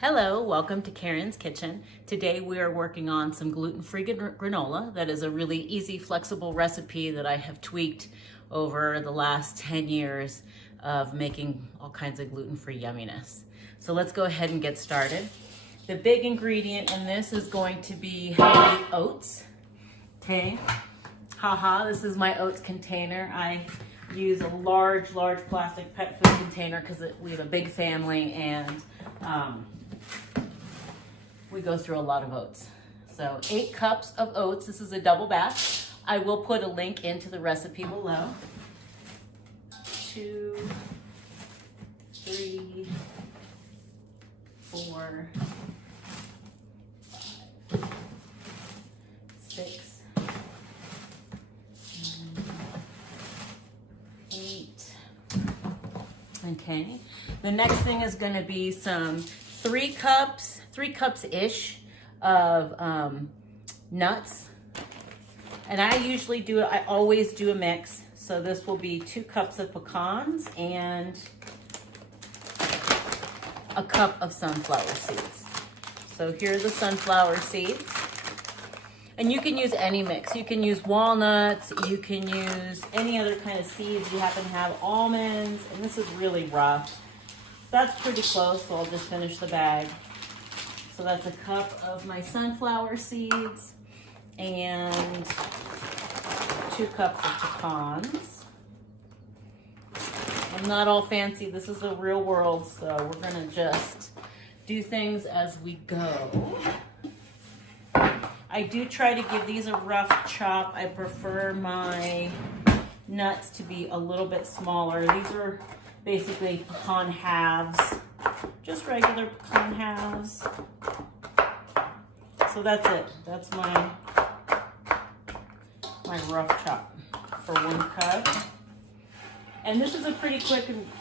Hello, welcome to Karen's Kitchen. Today we are working on some gluten-free granola. That is a really easy, flexible recipe that I have tweaked over the last 10 years of making all kinds of gluten-free yumminess. So let's go ahead and get started. The big ingredient in this is going to be healthy oats. Okay, this is my oats container. I use a large plastic pet food container because we have a big family and we go through a lot of oats. So 8 cups of oats. This is a double batch. I will put a link into the recipe below. 2, 3, 4, 5, 6, 8. Okay. The next thing is going to be some 3 cups-ish of nuts. And I always do a mix. So this will be 2 cups of pecans and a cup of sunflower seeds. So here are the sunflower seeds. And you can use any mix. You can use walnuts, you can use any other kind of seeds you happen to have, almonds, and this is really rough. That's pretty close, so I'll just finish the bag. So that's a cup of my sunflower seeds and 2 cups of pecans. I'm not all fancy, this is the real world, so we're gonna just do things as we go. I do try to give these a rough chop. I prefer my nuts to be a little bit smaller. These are basically pecan halves, just regular pecan halves. So that's it. That's my rough chop for 1 cup. And this is a pretty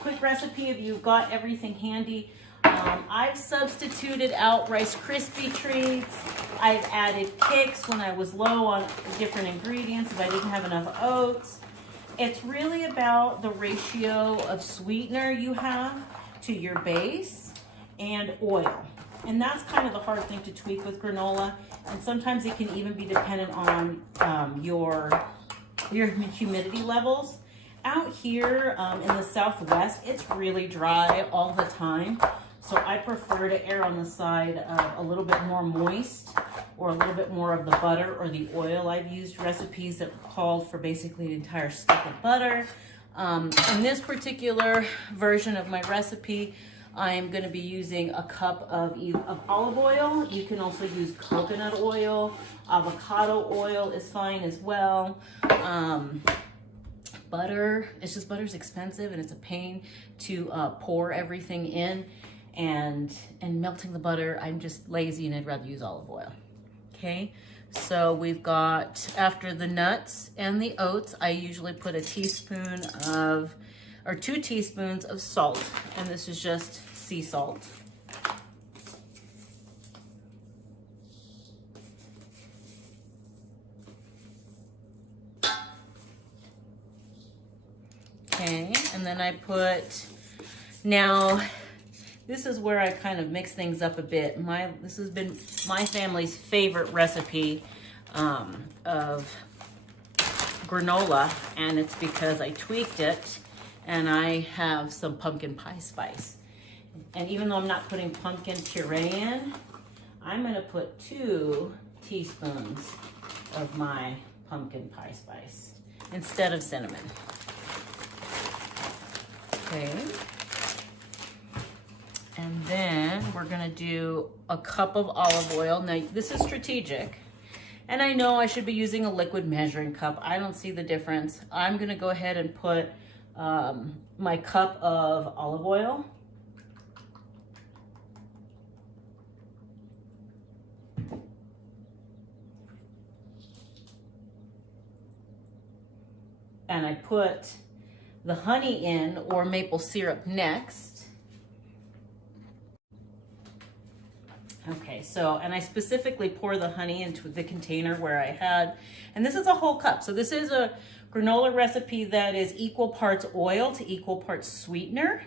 quick recipe if you've got everything handy. I've substituted out Rice Krispie treats. I've added Kix when I was low on different ingredients if I didn't have enough oats. It's really about the ratio of sweetener you have to your base and oil. And that's kind of the hard thing to tweak with granola. And sometimes it can even be dependent on your humidity levels. Out here in the Southwest, it's really dry all the time. So I prefer to err on the side of a little bit more moist or a little bit more of the butter or the oil. I've used recipes that called for basically an entire stick of butter. In this particular version of my recipe, I am going to be using a cup of olive oil. You can also use coconut oil. Avocado oil is fine as well. Butter, butter's expensive and it's a pain to pour everything in. And melting the butter, I'm just lazy and I'd rather use olive oil. Okay, so we've got, after the nuts and the oats, I usually put a teaspoon of, or 2 teaspoons of salt, and this is just sea salt. Okay, and then I put, now, this is where I kind of mix things up a bit. This has been my family's favorite recipe of granola, and it's because I tweaked it and I have some pumpkin pie spice. And even though I'm not putting pumpkin puree in, I'm gonna put 2 teaspoons of my pumpkin pie spice instead of cinnamon. Okay. And then we're gonna do a cup of olive oil. Now this is strategic. And I know I should be using a liquid measuring cup. I don't see the difference. I'm gonna go ahead and put my cup of olive oil. And I put the honey in, or maple syrup, next. Okay, so, and I specifically pour the honey into the container where I had, and this is a whole cup. So this is a granola recipe that is equal parts oil to equal parts sweetener.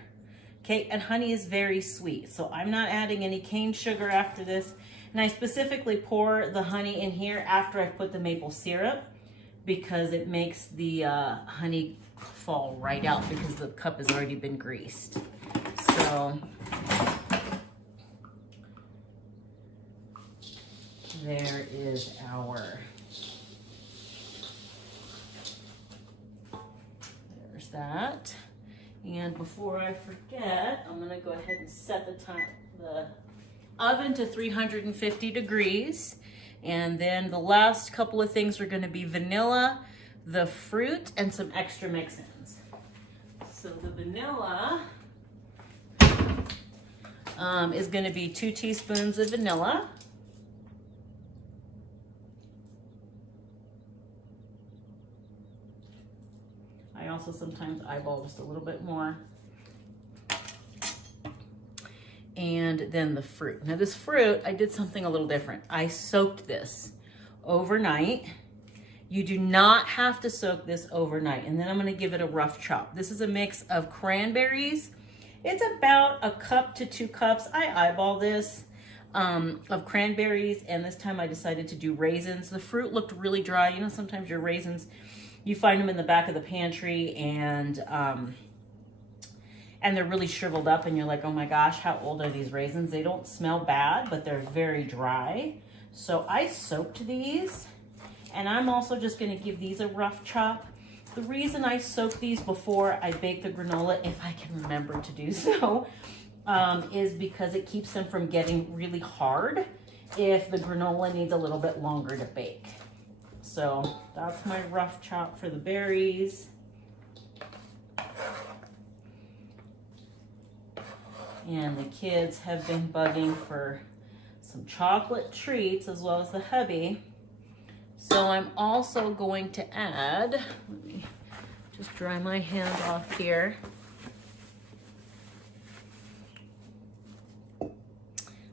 Okay, and honey is very sweet, so I'm not adding any cane sugar after this. And I specifically pour the honey in here after I put the maple syrup because it makes the honey fall right out because the cup has already been greased. So there is there's that. And before I forget, I'm gonna go ahead and set the oven to 350 degrees. And then the last couple of things are gonna be vanilla, the fruit, and some extra mix-ins. So the vanilla is gonna be 2 teaspoons of vanilla. I also sometimes eyeball just a little bit more. And then the fruit. Now this fruit, I did something a little different. I soaked this overnight. You do not have to soak this overnight. And then I'm gonna give it a rough chop. This is a mix of cranberries. It's about 1 cup to 2 cups. I eyeball this of cranberries, and this time I decided to do raisins. The fruit looked really dry. You know, sometimes your raisins, you find them in the back of the pantry and they're really shriveled up and you're like, oh my gosh, how old are these raisins? They don't smell bad, but they're very dry. So I soaked these, and I'm also just gonna give these a rough chop. The reason I soak these before I bake the granola, if I can remember to do so, is because it keeps them from getting really hard if the granola needs a little bit longer to bake. So that's my rough chop for the berries. And the kids have been bugging for some chocolate treats as well as the hubby. So I'm also going to add, let me just dry my hand off here.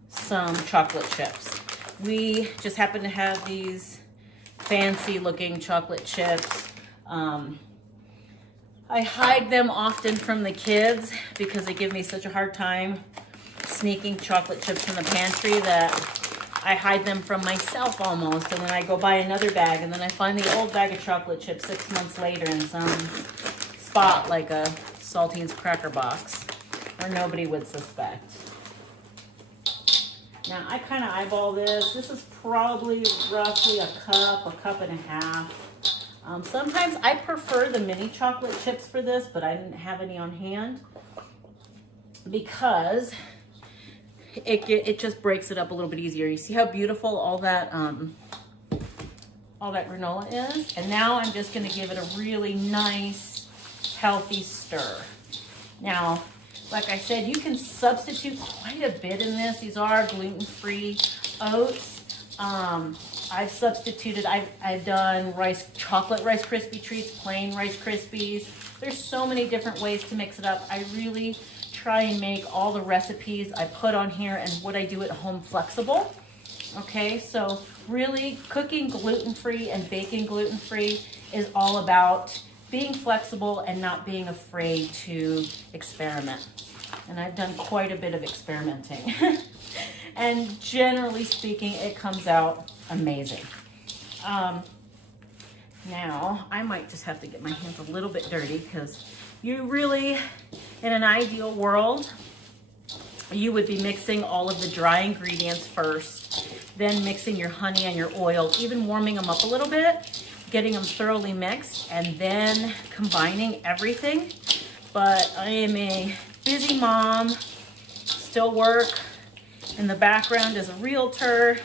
Some chocolate chips. We just happen to have these fancy looking chocolate chips. I hide them often from the kids because they give me such a hard time sneaking chocolate chips from the pantry that I hide them from myself almost. And then I go buy another bag, and then I find the old bag of chocolate chips 6 months later in some spot like a Saltines cracker box where nobody would suspect. Now I kind of eyeball this. This is probably roughly a cup and a half. Sometimes I prefer the mini chocolate chips for this, but I didn't have any on hand because it just breaks it up a little bit easier. You see how beautiful all that granola is? And now I'm just gonna give it a really nice, healthy stir. Now, like I said, you can substitute quite a bit in this. These are gluten-free oats. I've substituted, I've done chocolate Rice Krispie treats, plain Rice Krispies. There's so many different ways to mix it up. I really try and make all the recipes I put on here and what I do at home flexible. Okay, so really cooking gluten-free and baking gluten-free is all about being flexible and not being afraid to experiment. And I've done quite a bit of experimenting. And generally speaking, it comes out amazing. Now, I might just have to get my hands a little bit dirty because you really, in an ideal world, you would be mixing all of the dry ingredients first, then mixing your honey and your oil, even warming them up a little bit, getting them thoroughly mixed, and then combining everything. But I am a busy mom, still work in the background as a realtor,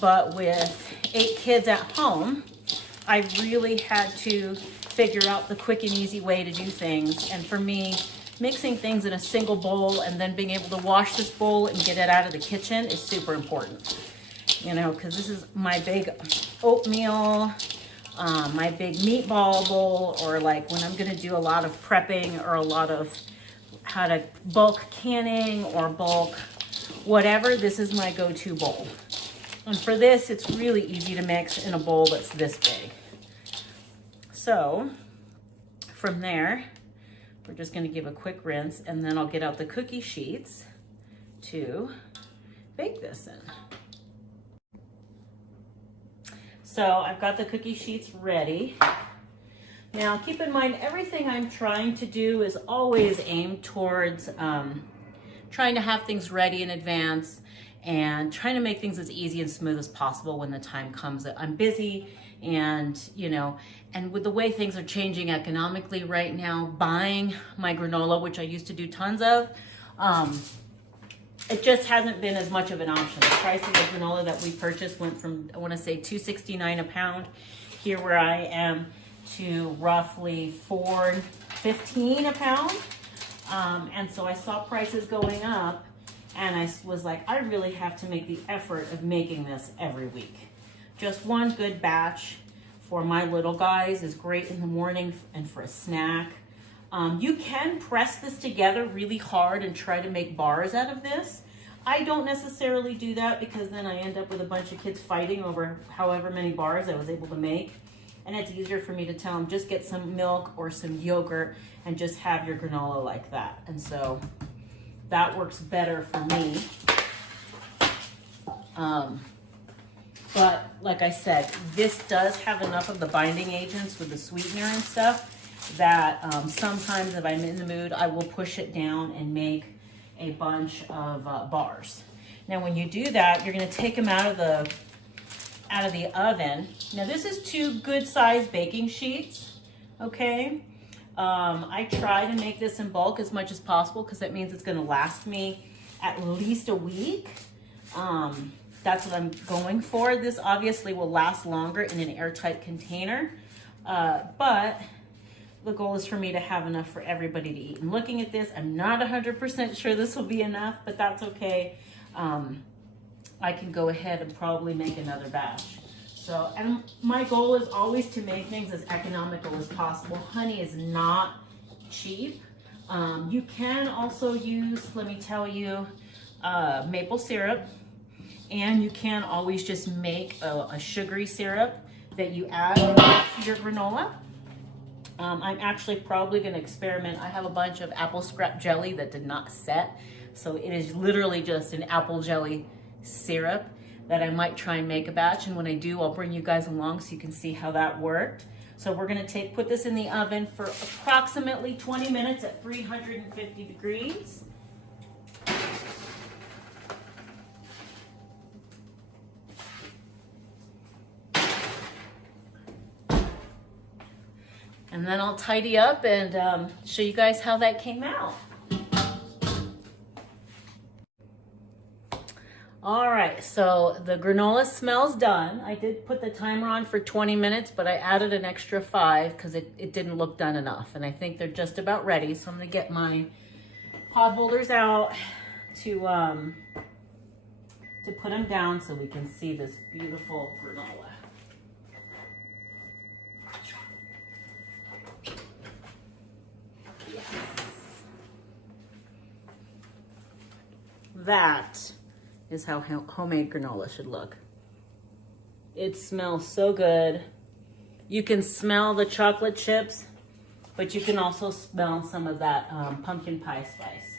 but with 8 kids at home, I really had to figure out the quick and easy way to do things. And for me, mixing things in a single bowl and then being able to wash this bowl and get it out of the kitchen is super important. You know, because this is my big oatmeal, my big meatball bowl, or like when I'm gonna do a lot of prepping or a lot of how to bulk canning or bulk whatever, this is my go-to bowl. And for this, it's really easy to mix in a bowl that's this big. So from there, We're just gonna give a quick rinse, and then I'll get out the cookie sheets to bake this in. So I've got the cookie sheets ready. Now keep in mind, everything I'm trying to do is always aimed towards trying to have things ready in advance and trying to make things as easy and smooth as possible when the time comes. I'm busy, and you know, and with the way things are changing economically right now, buying my granola, which I used to do tons of, it just hasn't been as much of an option. The price of the granola that we purchased went from, I want to say, $2.69 a pound here where I am to roughly $4.15 a pound. And so I saw prices going up, and I was like, I really have to make the effort of making this every week. Just one good batch for my little guys is great in the morning and for a snack. You can press this together really hard and try to make bars out of this. I don't necessarily do that because then I end up with a bunch of kids fighting over however many bars I was able to make. And it's easier for me to tell them, just get some milk or some yogurt and just have your granola like that. And so that works better for me. But like I said, this does have enough of the binding agents with the sweetener and stuff that sometimes if I'm in the mood, I will push it down and make a bunch of bars. Now when you do that, you're gonna take them out of the oven. Now this is 2 good sized baking sheets, okay? I try to make this in bulk as much as possible because that means it's gonna last me at least a week. That's what I'm going for. This obviously will last longer in an airtight container, but the goal is for me to have enough for everybody to eat. And looking at this, I'm not 100% sure this will be enough, but that's okay. I can go ahead and probably make another batch. So, and my goal is always to make things as economical as possible. Honey is not cheap. You can also use, let me tell you, maple syrup. And you can always just make a sugary syrup that you add to your granola. I'm actually probably going to experiment. I have a bunch of apple scrap jelly that did not set. So it is literally just an apple jelly syrup that I might try and make a batch. And when I do, I'll bring you guys along so you can see how that worked. So we're going to put this in the oven for approximately 20 minutes at 350 degrees. And then I'll tidy up and show you guys how that came out. All right, so the granola smells done. I did put the timer on for 20 minutes, but I added an extra 5 because it didn't look done enough. And I think they're just about ready. So I'm gonna get my pot holders out to put them down so we can see this beautiful granola. That is how homemade granola should look. It smells so good. You can smell the chocolate chips, but you can also smell some of that pumpkin pie spice.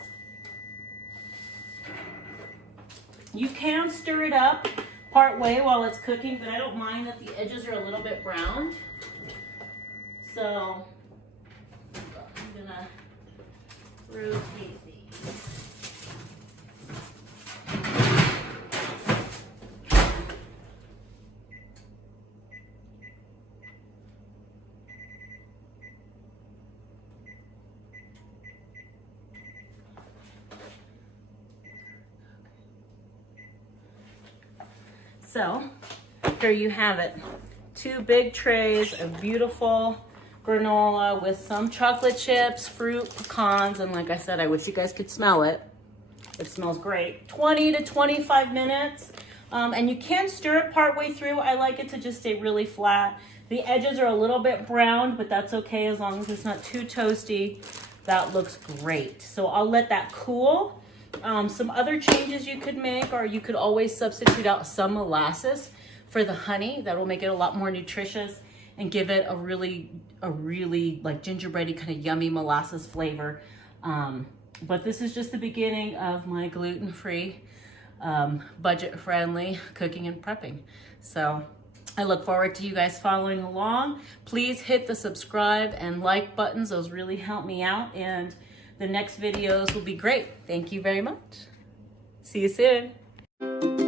You can stir it up part way while it's cooking, but I don't mind that the edges are a little bit browned. So I'm gonna rotate these. So here you have it. 2 big trays of beautiful granola with some chocolate chips, fruit, pecans, and like I said, I wish you guys could smell it. It smells great. 20 to 25 minutes. And you can stir it part way through. I like it to just stay really flat. The edges are a little bit browned, but that's okay as long as it's not too toasty. That looks great. So I'll let that cool. Some other changes you could make, or you could always substitute out some molasses for the honey. That will make it a lot more nutritious. and give it a really like gingerbready kind of yummy molasses flavor. But this is just the beginning of my gluten-free, budget-friendly cooking and prepping. So I look forward to you guys following along. Please hit the subscribe and like buttons. Those really help me out, and the next videos will be great. Thank you very much. See you soon.